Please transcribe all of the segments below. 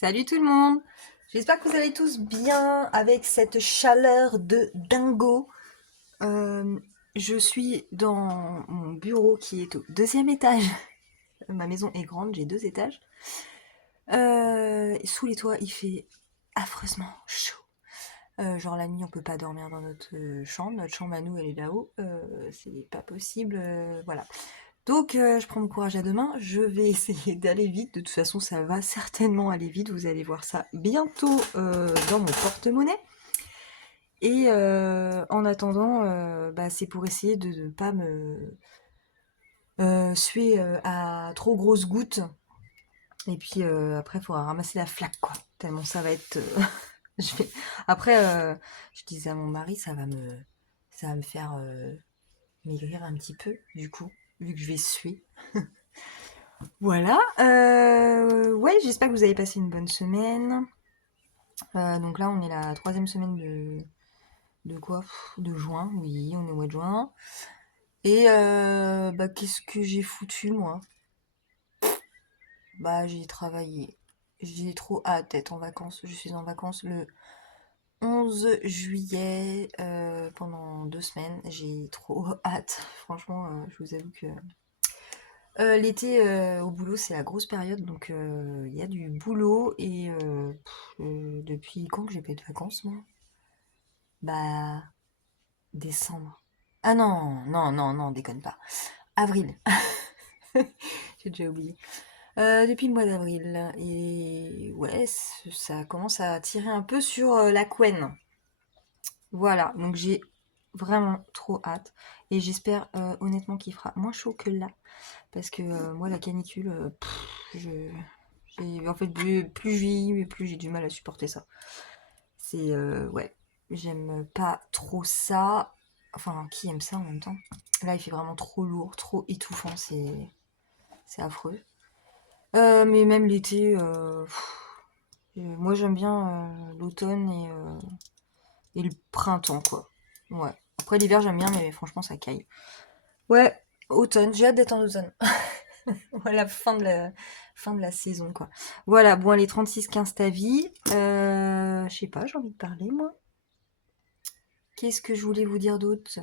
Salut tout le monde! J'espère que vous allez tous bien avec cette chaleur de dingo. Euh, je suis dans mon bureau qui est au deuxième étage. Ma maison est grande, j'ai 2 étages. Sous les toits, il fait affreusement chaud. Genre la nuit, on peut pas dormir dans notre chambre. Notre chambre à nous, elle est là-haut. C'est pas possible. Voilà. Donc, je prends mon courage à deux mains, je vais essayer d'aller vite. De toute façon, ça va certainement aller vite. Vous allez voir ça bientôt dans mon porte-monnaie. Et en attendant, c'est pour essayer de ne pas me suer à trop grosses gouttes. Et puis après, il faudra ramasser la flaque, quoi. Tellement ça va être. je vais... Après, je disais à mon mari, ça va me faire maigrir un petit peu, du coup, vu que je vais suer. Voilà. Ouais, j'espère que vous avez passé une bonne semaine. Donc là, on est la troisième semaine de quoi? De juin. Oui, on est au mois de juin. Et qu'est-ce que j'ai foutu, moi? J'ai travaillé. J'ai trop hâte d'être en vacances. Je suis en vacances le 11 juillet pendant 2 semaines. J'ai trop hâte. Franchement, je vous avoue que l'été au boulot, c'est la grosse période, donc il y a du boulot et depuis quand que j'ai pas eu de vacances, moi? Bah, décembre. Ah non, non, non, non, déconne pas. Avril. J'ai déjà oublié. Depuis le mois d'avril. Et ouais, ça commence à tirer un peu sur la couenne. Voilà, donc j'ai vraiment trop hâte. Et j'espère honnêtement qu'il fera moins chaud que là. Parce que moi, la canicule, en fait, plus je vis, plus j'ai du mal à supporter ça. C'est, ouais, j'aime pas trop ça. Enfin, qui aime ça en même temps? Là, il fait vraiment trop lourd, trop étouffant, c'est affreux. Mais même l'été, moi j'aime bien l'automne et le printemps, quoi. Ouais. Après l'hiver, j'aime bien, mais franchement, ça caille. Ouais, automne, j'ai hâte d'être en automne. Voilà, fin de la saison, quoi. Voilà, bon, allez, 36-15 ta vie. Je sais pas, j'ai envie de parler, moi. Qu'est-ce que je voulais vous dire d'autre?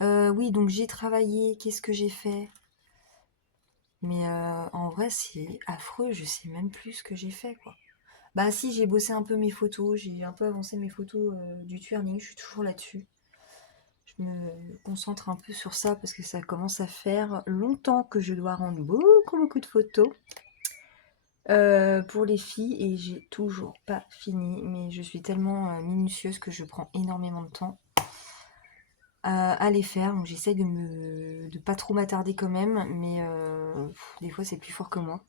Oui, donc j'ai travaillé, qu'est-ce que j'ai fait? Mais en vrai, c'est affreux, je sais même plus ce que j'ai fait, quoi. Bah si, j'ai bossé un peu mes photos, j'ai un peu avancé mes photos du twirling, je suis toujours là-dessus. Je me concentre un peu sur ça parce que ça commence à faire longtemps que je dois rendre beaucoup, beaucoup de photos. Pour les filles et j'ai toujours pas fini, mais je suis tellement minutieuse que je prends énormément de temps à les faire, donc j'essaye de pas trop m'attarder quand même, mais des fois c'est plus fort que moi.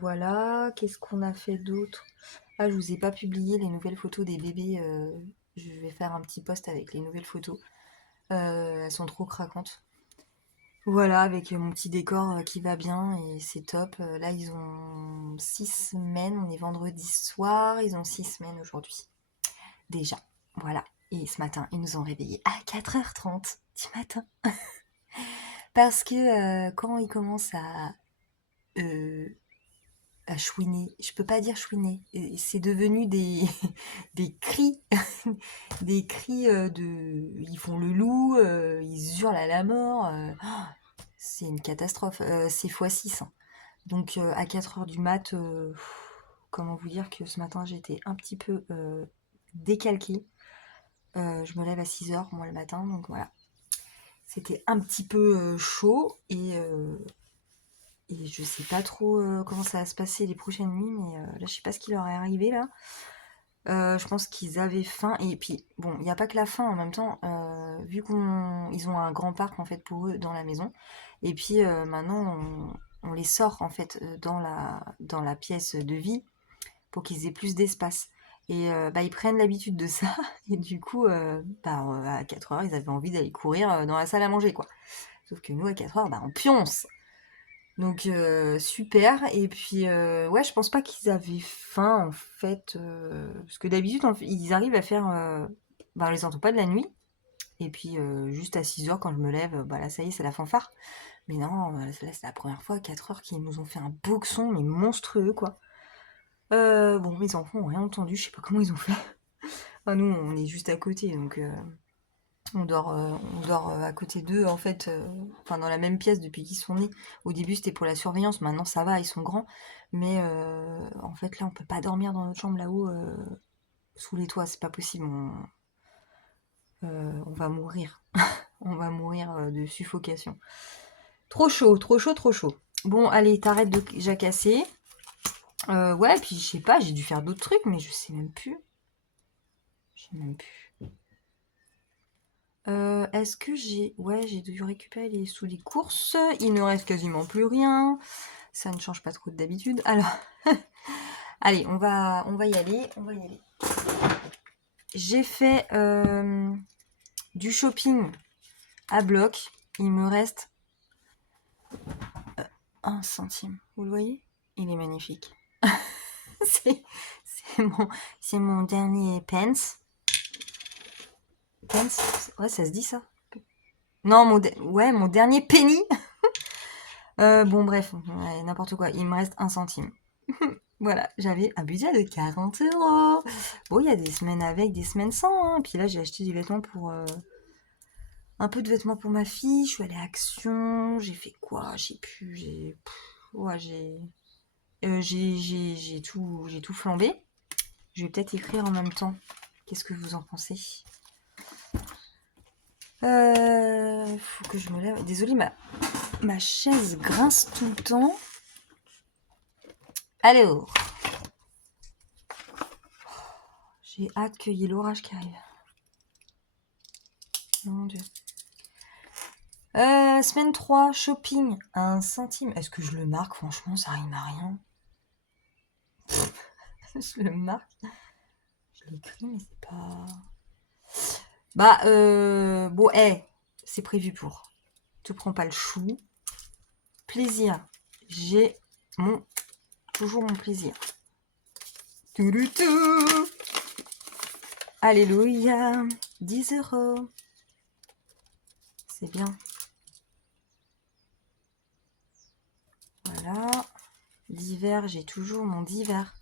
Voilà, qu'est-ce qu'on a fait d'autre? Ah, je vous ai pas publié les nouvelles photos des bébés, je vais faire un petit post avec les nouvelles photos. Elles sont trop craquantes. Voilà, avec mon petit décor qui va bien et c'est top. Là, ils ont 6 semaines, on est vendredi soir, ils ont 6 semaines aujourd'hui. Déjà, voilà. Et ce matin, ils nous ont réveillés à 4h30 du matin. Parce que quand ils commencent euh, à chouiner, je peux pas dire chouiner, c'est devenu des, des cris, des cris Ils font le loup, ils hurlent à la mort. C'est une catastrophe. C'est x6. Donc à 4 heures du mat, comment vous dire que ce matin j'étais un petit peu décalquée. Je me lève à 6 heures moi le matin, donc voilà. C'était un petit peu chaud et je sais pas trop comment ça va se passer les prochaines nuits, mais là je sais pas ce qui leur est arrivé là. Je pense qu'ils avaient faim et puis bon, il n'y a pas que la faim en même temps, vu qu'ils ont un grand parc en fait pour eux dans la maison. Et puis maintenant on les sort en fait dans la pièce de vie pour qu'ils aient plus d'espace. Et ils prennent l'habitude de ça et du coup à 4 heures ils avaient envie d'aller courir dans la salle à manger quoi. Sauf que nous à 4 heures on pionce. Donc super. Et puis ouais, je pense pas qu'ils avaient faim en fait, parce que d'habitude ils arrivent à faire, on les entend pas de la nuit. Et puis juste à 6 heures quand je me lève, là ça y est, c'est la fanfare. Mais non, là c'est la première fois à 4 heures qu'ils nous ont fait un boxon mais monstrueux quoi. Bon, mes enfants ont rien entendu, je sais pas comment ils ont fait. Enfin, nous, on est juste à côté, donc on dort à côté d'eux, en fait, enfin dans la même pièce depuis qu'ils sont nés. Au début, c'était pour la surveillance, maintenant ça va, ils sont grands. Mais en fait, là, on peut pas dormir dans notre chambre là-haut, sous les toits, c'est pas possible. On va mourir. On va mourir de suffocation. Trop chaud, trop chaud, trop chaud. Bon, allez, t'arrêtes de jacasser. Ouais, puis je sais pas, j'ai dû faire d'autres trucs, mais je sais même plus. Je sais même plus. Est-ce que j'ai... Ouais, j'ai dû récupérer les sous des courses. Il ne reste quasiment plus rien. Ça ne change pas trop d'habitude. Alors, allez, on va y aller. On va y aller. J'ai fait du shopping à bloc. Il me reste 1 centime. Vous le voyez? Il est magnifique. c'est mon dernier pence. Pence? Ouais, ça se dit ça? Non, mon dernier penny. Bon, bref, ouais, n'importe quoi. Il me reste 1 centime. Voilà, j'avais un budget de 40 euros. Bon, il y a des semaines avec, des semaines sans. Hein. Puis là, j'ai acheté des vêtements pour... un peu de vêtements pour ma fille. Je suis allée à Action. J'ai fait quoi? J'ai pu... Ouais, j'ai tout flambé. Je vais peut-être écrire en même temps. Qu'est-ce que vous en pensez? Faut que je me lève. Désolée, ma chaise grince tout le temps. Alors, j'ai hâte qu'il y ait l'orage qui arrive. Oh mon dieu. Semaine 3, shopping, 1 centime. Est-ce que je le marque? Franchement, ça rime à rien. Je le marque. Je l'écris, mais c'est pas... Bah, bon, c'est prévu pour. Tu prends pas le chou. Plaisir. J'ai toujours mon plaisir. Touloutou. Alléluia. 10 euros. C'est bien. Voilà. D'hiver, j'ai toujours mon d'hiver.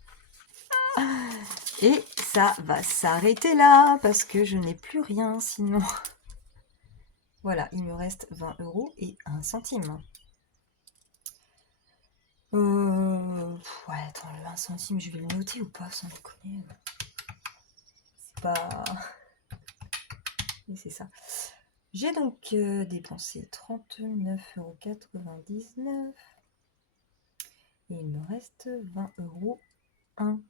Et ça va s'arrêter là, parce que je n'ai plus rien sinon. Voilà, il me reste 20 euros et 1 centime. Ouais, attends, le 1 centime, je vais le noter ou pas, sans déconner. C'est pas... Oui, c'est ça. J'ai donc dépensé 39,99 €. Et il me reste 20 euros. Voilà.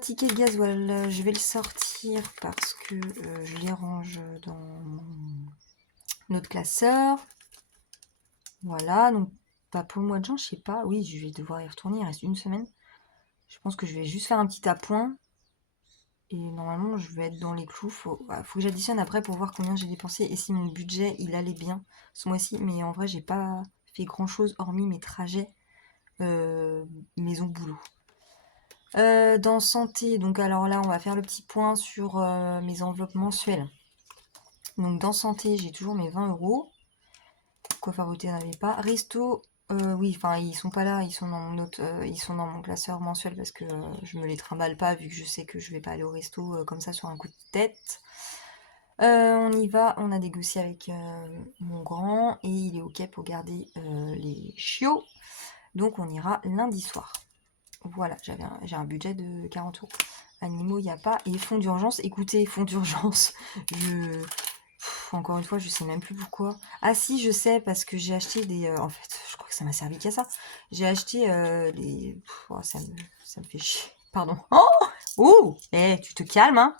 Ticket de gasoil, je vais le sortir parce que je les range dans notre classeur. Voilà, donc pas pour le mois de juin, je sais pas. Oui, je vais devoir y retourner, il reste 1 semaine. Je pense que je vais juste faire un petit appoint. Et normalement, je vais être dans les clous. Faut que j'additionne après pour voir combien j'ai dépensé et si mon budget, il allait bien ce mois-ci. Mais en vrai, j'ai pas fait grand-chose hormis mes trajets maison-boulot. Dans santé, donc alors là, on va faire le petit point sur mes enveloppes mensuelles. Donc dans santé, j'ai toujours mes 20 euros. Coiffeur beauté n'avait pas. Resto, oui, enfin ils sont pas là, ils sont dans mon classeur mensuel parce que je me les trimballe pas vu que je sais que je vais pas aller au resto comme ça sur un coup de tête. On y va, on a négocié avec mon grand et il est ok pour garder les chiots. Donc on ira lundi soir. Voilà, j'ai un budget de 40 euros. Animaux, il n'y a pas. Et fonds d'urgence, écoutez, fonds d'urgence, encore une fois, je sais même plus pourquoi. Ah si, je sais, parce que j'ai acheté des... en fait, je crois que ça m'a servi qu'à ça. J'ai acheté les... ça me fait chier. Pardon. Oh, tu te calmes, hein.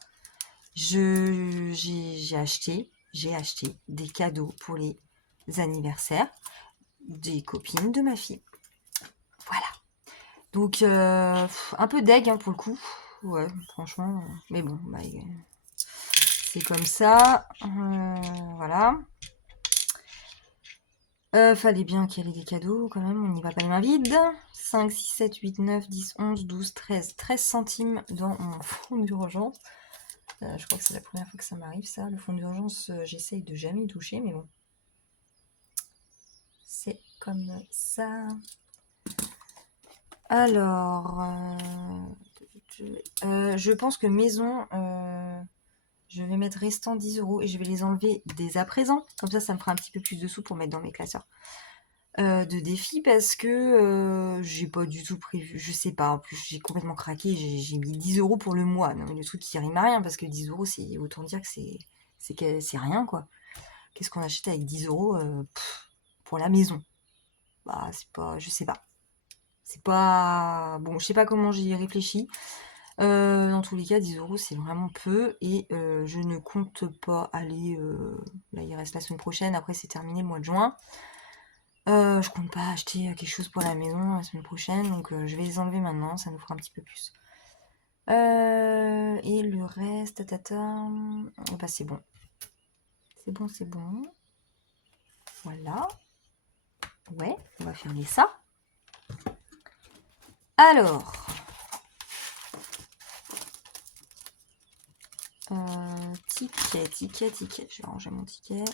J'ai acheté des cadeaux pour les anniversaires des copines de ma fille. Voilà. Donc, un peu deg hein, pour le coup. Ouais, franchement. Mais bon, bah, c'est comme ça. Voilà. Fallait bien qu'il y ait des cadeaux quand même. On n'y va pas les mains vides. 5, 6, 7, 8, 9, 10, 11, 12, 13. 13 centimes dans mon fonds d'urgence. Je crois que c'est la première fois que ça m'arrive, ça. Le fonds d'urgence, j'essaye de jamais y toucher, mais bon. C'est comme ça. Alors, je pense que maison, je vais mettre restant 10 € et je vais les enlever dès à présent. Comme ça me fera un petit peu plus de sous pour mettre dans mes classeurs de défis parce que j'ai pas du tout prévu. Je sais pas, en plus j'ai complètement craqué. J'ai mis 10 € pour le mois. Non, mais le truc qui rime à rien parce que 10 €, c'est autant dire que c'est rien quoi. Qu'est-ce qu'on achète avec 10 € pour la maison? Bah, c'est pas, je sais pas. C'est pas. Bon, je sais pas comment j'y ai réfléchi. Dans tous les cas, 10 € c'est vraiment peu et je ne compte pas aller. Là, il reste la semaine prochaine, après c'est terminé le mois de juin. Je compte pas acheter quelque chose pour la maison la semaine prochaine, donc je vais les enlever maintenant, ça nous fera un petit peu plus. Et le reste, bah c'est bon. C'est bon, c'est bon. Voilà. Ouais, on va fermer ça. Alors. Ticket. Je vais ranger mon ticket.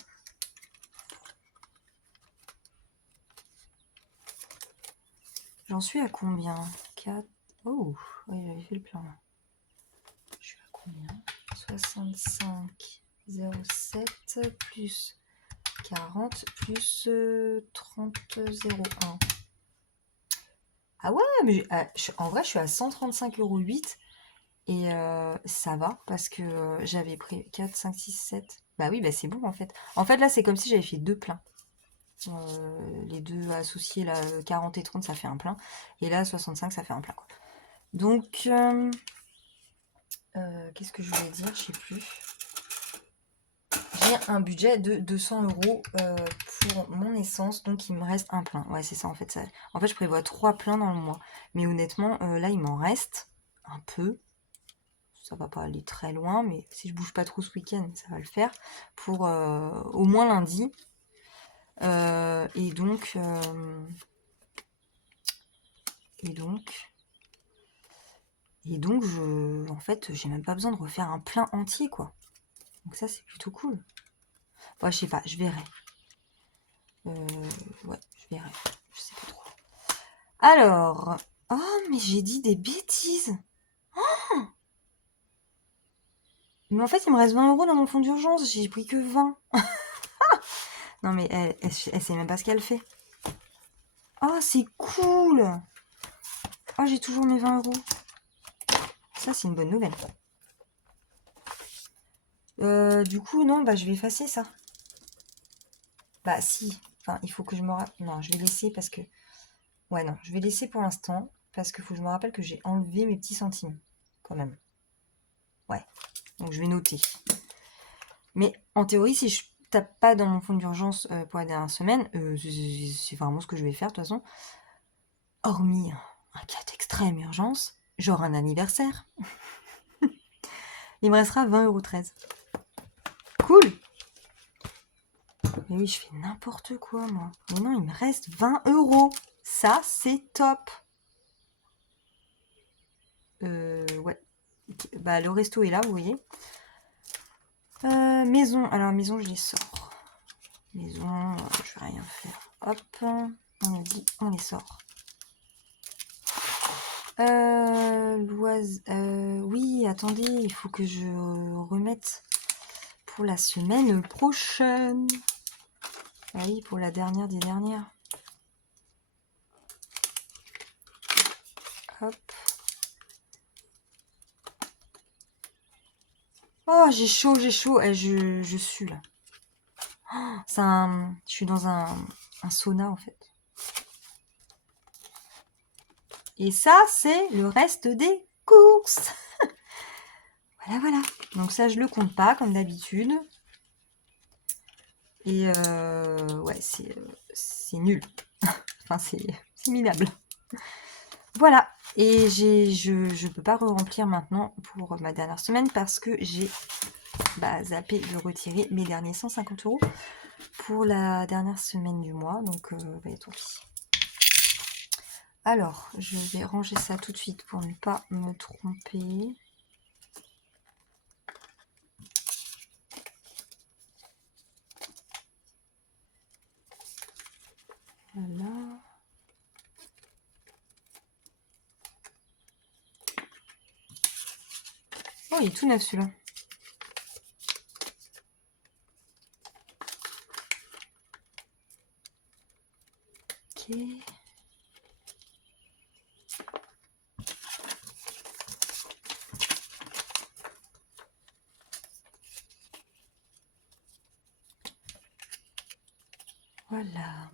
J'en suis à combien? 4. Oh, oui, j'avais fait le plan. Je suis à combien? 65,07 plus 40 plus 30,01. Ah ouais, mais en vrai, je suis à 135,08 € et ça va parce que j'avais pris 4, 5, 6, 7. Bah oui, bah c'est bon en fait. En fait, là, c'est comme si j'avais fait deux pleins. Les deux associés, là, 40 et 30, ça fait un plein. Et là, 65, ça fait un plein, quoi. Donc, qu'est-ce que je voulais dire? Je sais plus. J'ai un budget de 200 € pour mon essence, donc il me reste un plein. Ouais, c'est ça, en fait. En fait, je prévois 3 pleins dans le mois. Mais honnêtement, là, il m'en reste un peu. Ça va pas aller très loin, mais si je bouge pas trop ce week-end, ça va le faire. Pour au moins lundi. Et donc, en fait, j'ai même pas besoin de refaire un plein entier, quoi. Donc ça, c'est plutôt cool. Ouais, je sais pas, je verrai. Ouais, je verrai. Je sais pas trop. Alors, oh, mais j'ai dit des bêtises. Oh, mais en fait, il me reste 20 € dans mon fonds d'urgence. J'ai pris que 20. Non, mais elle sait même pas ce qu'elle fait. Oh, c'est cool. Oh, j'ai toujours mes 20 €. Ça, c'est une bonne nouvelle. Du coup, non, bah, je vais effacer ça. Bah, si. Enfin, il faut que je me rappelle. Non, je vais laisser parce que... Ouais, non, je vais laisser pour l'instant. Parce qu'il faut que je me rappelle que j'ai enlevé mes petits centimes. Quand même. Ouais. Donc, je vais noter. Mais en théorie, si je tape pas dans mon fonds d'urgence pour la dernière semaine, c'est vraiment ce que je vais faire de toute façon. Hormis un cas d'extrême urgence, genre un anniversaire. Il me restera 20,13 €. Cool. Mais oui, je fais n'importe quoi, moi. Mais non, il me reste 20 €. Ça, c'est top. Ouais. Bah, le resto est là, vous voyez. Maison. Alors, maison, je les sors. Maison, je vais rien faire. Hop. On a dit, on les sort. Oui, attendez, il faut que je remette pour la semaine prochaine. Ah oui, pour la dernière des dernières. Hop. Oh, j'ai chaud. Je sue là. Oh, je suis dans un sauna en fait. Et ça, c'est le reste des courses. Voilà. Donc ça, je le compte pas comme d'habitude. Et ouais, c'est nul. Enfin, c'est minable. Voilà. Et je peux pas re-remplir maintenant pour ma dernière semaine parce que j'ai zappé de retirer mes derniers 150 € pour la dernière semaine du mois. Donc, tant pis. Alors, je vais ranger ça tout de suite pour ne pas me tromper. Voilà. Oh, il est tout neuf celui-là. Ok. Voilà.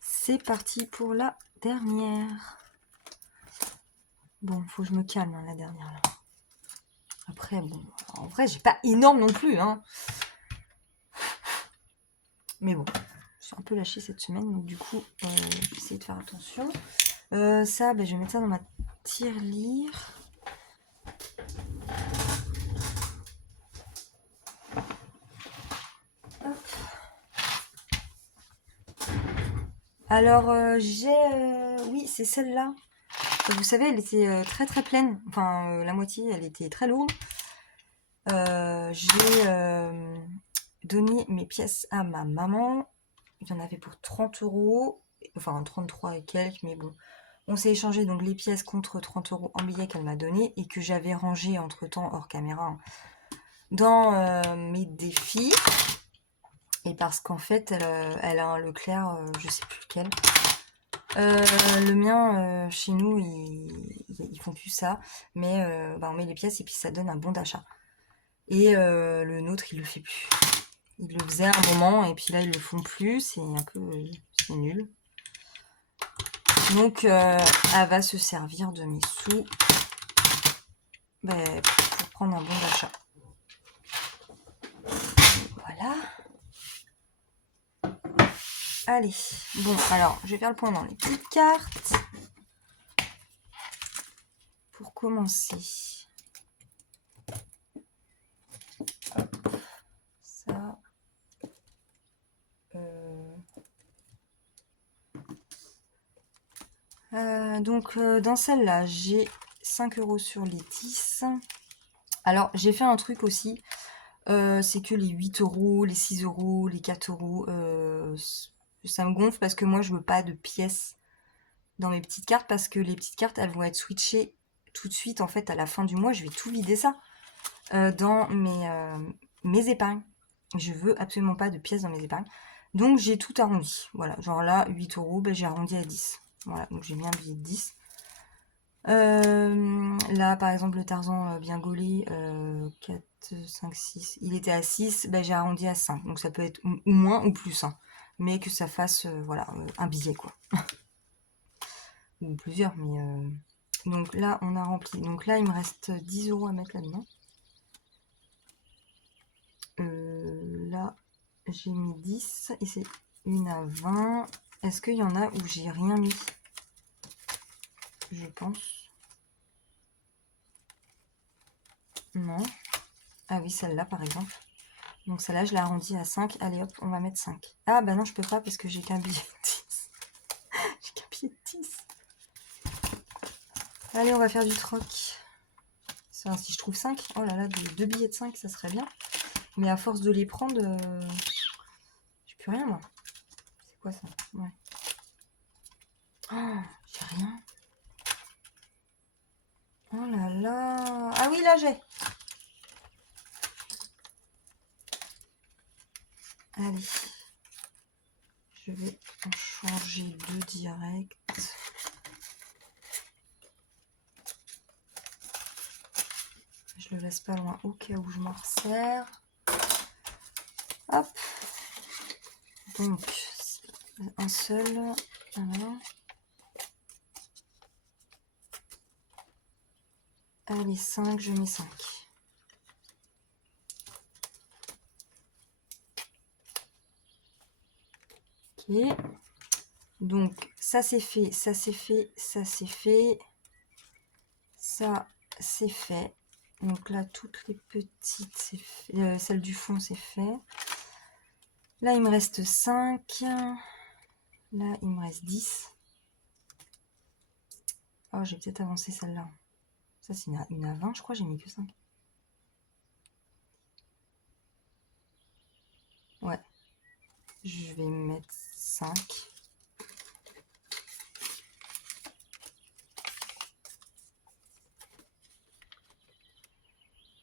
C'est parti pour la dernière. Bon, faut que je me calme, hein, la dernière là. Après, bon, en vrai, j'ai pas énorme non plus, hein. Mais bon, je suis un peu lâchée cette semaine, donc du coup, je vais essayer de faire attention. Ça, je vais mettre ça dans ma tirelire. Hop. Alors, oui, c'est celle-là. Vous savez, elle était très très pleine. Enfin, la moitié, elle était très lourde. J'ai donné mes pièces à ma maman. Il y en avait pour 30 €. Enfin, 33 et quelques, mais bon. On s'est échangé donc les pièces contre 30 € en billets qu'elle m'a donné et que j'avais rangé entre-temps hors caméra dans mes défis. Et parce qu'en fait, elle a un Leclerc, je sais plus lequel. Le mien, chez nous, ils font plus ça. Mais on met les pièces et puis ça donne un bon d'achat. Et le nôtre, il le fait plus. Il le faisait à un moment et puis là, ils le font plus. C'est un peu... c'est nul. Donc, elle va se servir de mes sous pour prendre un bon d'achat. Voilà. Allez. Bon, alors, je vais faire le point dans les petites cartes. Pour commencer. Hop. Ça. Donc, dans celle-là, j'ai 5 € sur les 10. Alors, j'ai fait un truc aussi. C'est que les 8 €, les 6 €, les 4 €, ça me gonfle parce que moi, je veux pas de pièces dans mes petites cartes parce que les petites cartes, elles vont être switchées tout de suite. En fait, à la fin du mois, je vais tout vider ça dans mes épargnes. Je veux absolument pas de pièces dans mes épargnes. Donc, j'ai tout arrondi. Voilà, genre là, 8 €, j'ai arrondi à 10. Voilà, donc j'ai mis un billet de 10. Là, par exemple, le Tarzan bien gaulé, 4, 5, 6. Il était à 6, j'ai arrondi à 5. Donc ça peut être ou moins ou plus. Hein. Mais que ça fasse un billet, quoi. Ou plusieurs, mais... Donc là, on a rempli. Donc là, il me reste 10 € à mettre là-dedans. Là, j'ai mis 10 et c'est une à 20. Est-ce qu'il y en a où j'ai rien mis? Je pense. Non. Ah oui, celle-là, par exemple. Donc celle-là, je l'ai arrondie à 5. Allez, hop, on va mettre 5. Ah, bah non, je peux pas parce que j'ai qu'un billet de 10. J'ai qu'un billet de 10. Allez, on va faire du troc. Ça, si je trouve 5, oh là là, deux billets de 5, ça serait bien. Mais à force de les prendre, j'ai plus rien, moi. C'est quoi ça? Ouais. Oh, j'ai rien. Oh là là. Ah oui, là, j'ai. Allez. Je vais en changer deux direct. Je le laisse pas loin au cas où je m'en resserre. Hop. Donc, un seul. Voilà. Allez, 5, je mets 5. Ok. Donc, ça c'est fait, ça c'est fait, ça c'est fait. Ça, c'est fait. Donc là, toutes les petites, c'est fait. Celle du fond, c'est fait. Là, il me reste 5. Là, il me reste 10. Oh, j'ai peut-être avancé celle-là. Ça, c'est une à 20, je crois, j'ai mis que 5. Ouais. Je vais mettre 5.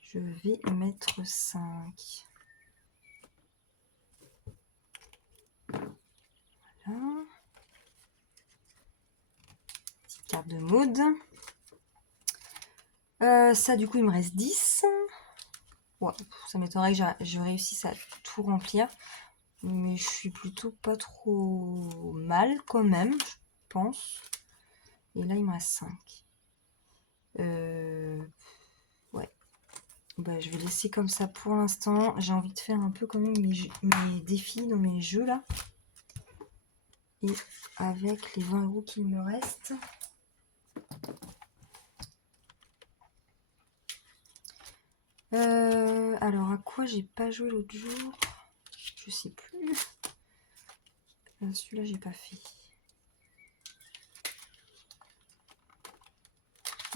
Je vais mettre 5. Voilà. Petite carte de Maud. Ça, du coup, il me reste 10. Ouais, ça m'étonnerait que je réussisse à tout remplir. Mais je suis plutôt pas trop mal quand même, je pense. Et là, il me reste 5. Ouais. Bah, je vais laisser comme ça pour l'instant. J'ai envie de faire un peu quand même mes défis dans mes jeux là. Et avec les 20 € qu'il me reste. Alors, à quoi j'ai pas joué l'autre jour? Je sais plus. Celui-là, j'ai pas fait.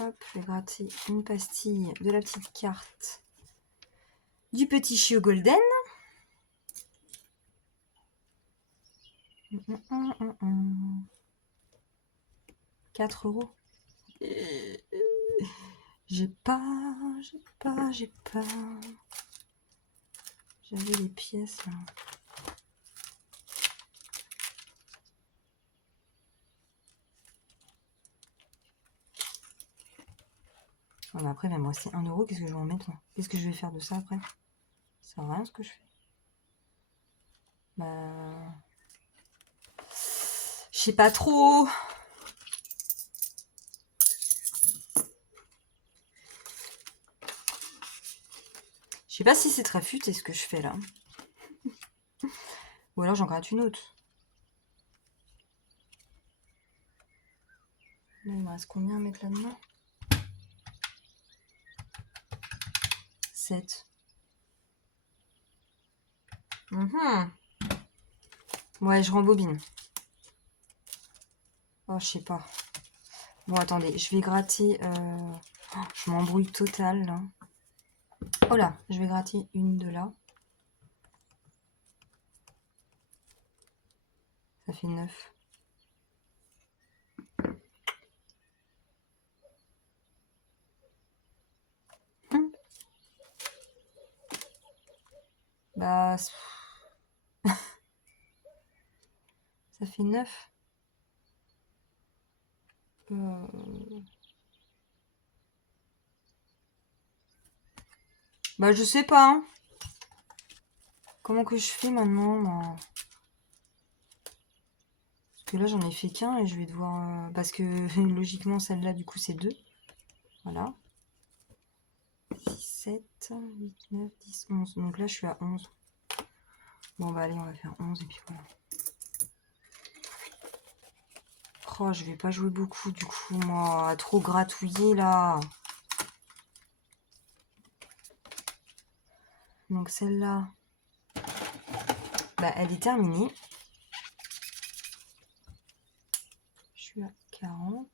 Hop, je vais gratter une pastille de la petite carte du petit chiot golden. 4 €. J'ai pas. J'avais les pièces là. Voilà, après, il va me rester 1 €. Qu'est-ce que je vais en mettre là? Qu'est-ce que je vais faire de ça après? Ça sert à rien ce que je fais. Bah. Je sais pas trop. Je sais pas si c'est très futé ce que je fais là. Ou alors j'en gratte une autre. Là, il me reste combien à mettre là-dedans? 7. Ouais, je rembobine. Oh, je sais pas. Bon, attendez, je vais gratter. Oh, je m'embrouille total là. Oh là, je vais gratter une de là. Ça fait 9. Bah. Ça fait 9. Bah, je sais pas. Hein. Comment que je fais maintenant moi? Parce que là, j'en ai fait qu'un et je vais devoir... parce que logiquement, celle-là, du coup, c'est 2. Voilà. 6, 7, 8, 9, 10, 11. Donc là, je suis à 11. Bon, bah allez, on va faire 11 et puis voilà. Oh, je vais pas jouer beaucoup, du coup, moi. À trop gratouiller, là. Donc celle-là, bah, elle est terminée. Je suis à 40.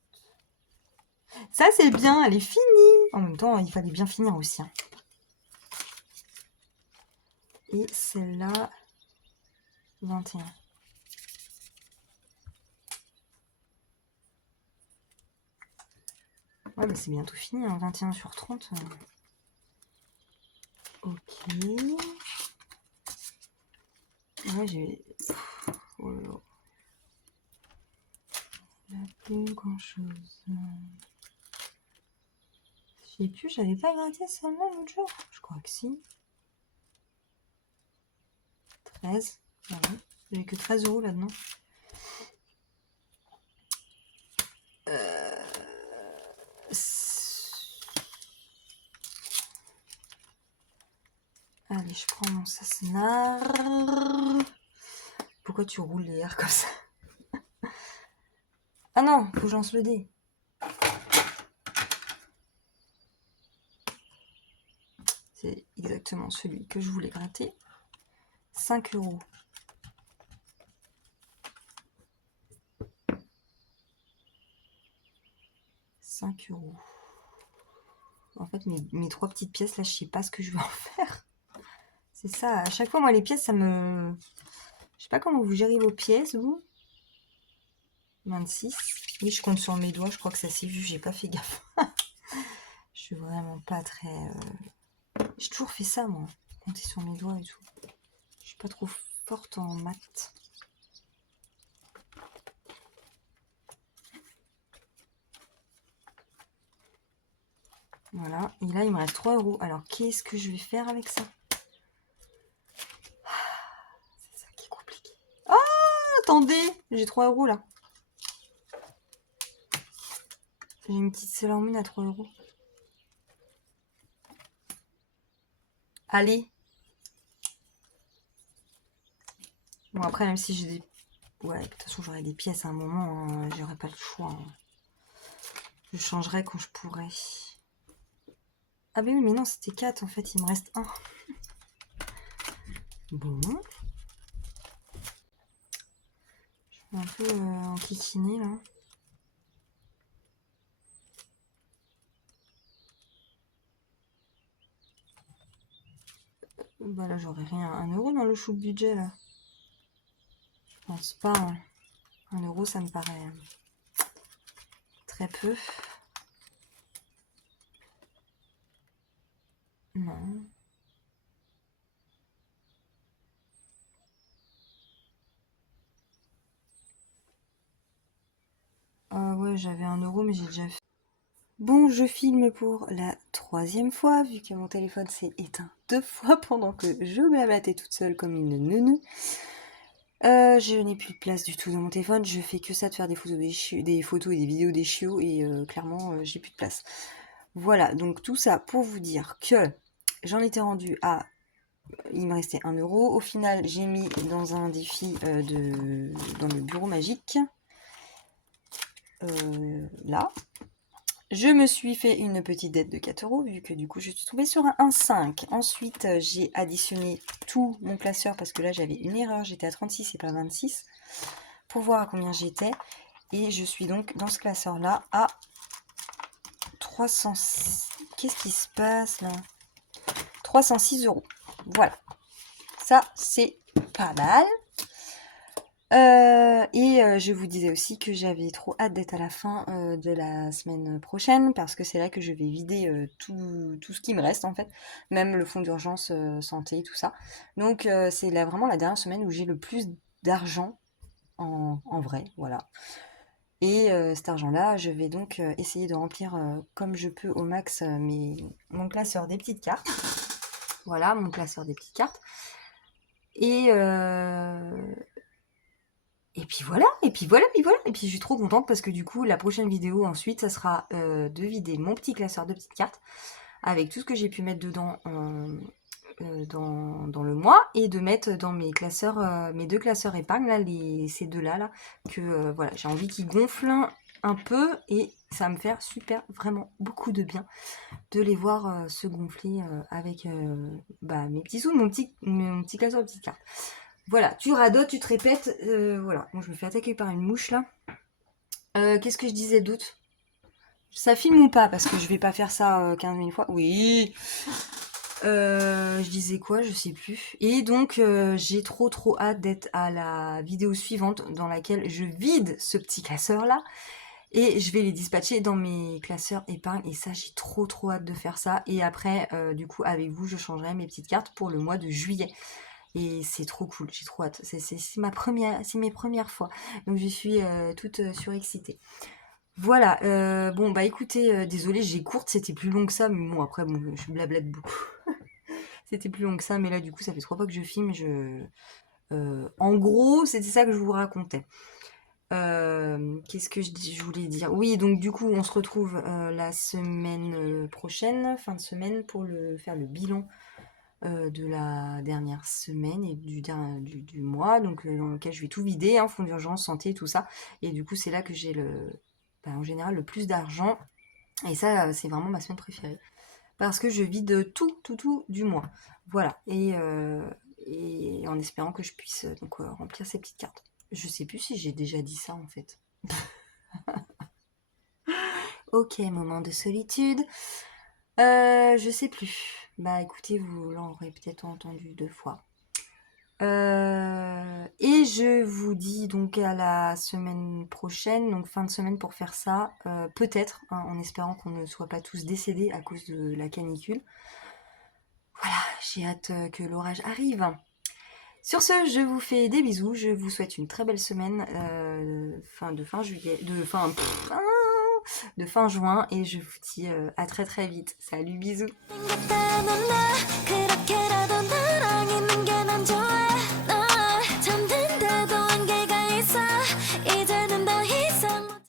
Ça, c'est bien, elle est finie. En même temps, il fallait bien finir aussi. Hein. Et celle-là, 21. Ouais, bah c'est bientôt fini, hein, 21 sur 30. Ok. Ouais, j'ai... Oh là là. Il n'y a plus grand-chose. Je sais plus, j'avais pas gratté celle-là l'autre jour. Je crois que si. 13. Voilà. J'avais que 13 € là-dedans. Allez, je prends mon sassenard. Pourquoi tu roules les airs comme ça? Ah non, faut que je lance le dé. C'est exactement celui que je voulais gratter. 5 €. En fait, mes 3 petites pièces, là, je sais pas ce que je vais en faire. C'est ça. À chaque fois, moi, les pièces, ça me... Je sais sais pas comment vous gérez vos pièces, vous. 26. Oui, je compte sur mes doigts, je crois que ça s'est vu, j'ai pas fait gaffe. Je suis vraiment pas très... J'ai toujours fait ça, moi, compter sur mes doigts et tout. Je suis pas trop forte en maths. Voilà, et là il me reste 3 euros. Alors qu'est-ce que je vais faire avec ça? C'est ça qui est compliqué. Ah, attendez, j'ai 3 euros là. J'ai une petite Sailor Moon à 3 euros. Allez. Bon après même si j'ai des... Ouais, de toute façon j'aurai des pièces à un moment, hein, j'aurai pas le choix. Hein. Je changerai quand je pourrai. Ah bah oui mais non c'était 4 en fait, il me reste 1. Bon. Je suis un peu en kikini là. Bah là j'aurais rien. 1 euro dans le chou budget là. Je pense pas. Hein. 1 euro ça me paraît très peu. Non. Ah ouais j'avais 1 euro mais j'ai déjà fait. Bon je filme pour la 3e fois vu que mon téléphone s'est éteint 2 fois pendant que je blablatais toute seule comme une neuneu. Je n'ai plus de place du tout dans mon téléphone, je fais que ça de faire des photos, des photos et des vidéos des chiots et clairement j'ai plus de place. Voilà, donc tout ça pour vous dire que j'en étais rendue à... Il me restait 1 euro. Au final, j'ai mis dans un défi dans le bureau magique. Là. Je me suis fait une petite dette de 4 euros vu que du coup je suis tombée sur un 1,5. Ensuite j'ai additionné tout mon classeur parce que là j'avais une erreur, j'étais à 36 et pas 26 pour voir à combien j'étais. Et je suis donc dans ce classeur là à 300... Qu'est-ce qui se passe là? 306 euros. Voilà. Ça c'est pas mal. Je vous disais aussi que j'avais trop hâte d'être à la fin de la semaine prochaine parce que c'est là que je vais vider tout ce qui me reste en fait, même le fonds d'urgence santé, tout ça. Donc c'est là vraiment la dernière semaine où j'ai le plus d'argent en vrai, voilà. Et cet argent-là, je vais donc essayer de remplir comme je peux au max mon classeur des petites cartes. Voilà, mon classeur des petites cartes. Et puis voilà, et puis voilà, et puis je suis trop contente parce que du coup la prochaine vidéo ensuite ça sera de vider mon petit classeur de petites cartes avec tout ce que j'ai pu mettre dedans dans le mois et de mettre dans mes classeurs, mes 2 classeurs épargne là, ces deux-là là, que voilà, j'ai envie qu'ils gonflent un peu et ça va me faire super, vraiment beaucoup de bien de les voir se gonfler avec mes petits sous, mon petit classeur de petites cartes. Voilà, tu radotes, tu te répètes, voilà. Bon, je me fais attaquer par une mouche là. Qu'est-ce que je disais d'autre? Ça filme ou pas? Parce que je vais pas faire ça 15 000 fois. Oui. Je disais quoi? Je sais plus. Et donc, j'ai trop hâte d'être à la vidéo suivante dans laquelle je vide ce petit classeur là. Et je vais les dispatcher dans mes classeurs épargne. Et ça, j'ai trop hâte de faire ça. Et après, du coup, avec vous, je changerai mes petites cartes pour le mois de juillet. Et c'est trop cool, j'ai trop hâte. C'est mes premières fois. Donc je suis toute surexcitée. Voilà, bon bah écoutez, désolée, j'ai courte, c'était plus long que ça, mais bon après bon, je blablate beaucoup. C'était plus long que ça, mais là du coup ça fait 3 fois que je filme, en gros, c'était ça que je vous racontais. Qu'est-ce que je voulais dire? Oui, donc du coup on se retrouve la semaine prochaine, fin de semaine, pour faire le bilan de la dernière semaine et du mois, donc dans lequel je vais tout vider, hein, fonds d'urgence, santé, tout ça. Et du coup, c'est là que j'ai en général le plus d'argent. Et ça, c'est vraiment ma semaine préférée. Parce que je vide tout du mois. Voilà. Et en espérant que je puisse donc remplir ces petites cartes. Je sais plus si j'ai déjà dit ça en fait. Ok, moment de solitude. Je sais plus. Bah écoutez, vous l'aurez peut-être entendu 2 fois. Et je vous dis donc à la semaine prochaine, donc fin de semaine pour faire ça, peut-être, hein, en espérant qu'on ne soit pas tous décédés à cause de la canicule. Voilà, j'ai hâte que l'orage arrive. Sur ce, je vous fais des bisous, je vous souhaite une très belle semaine fin juillet, de fin juin, et je vous dis à très très vite. Salut, bisous.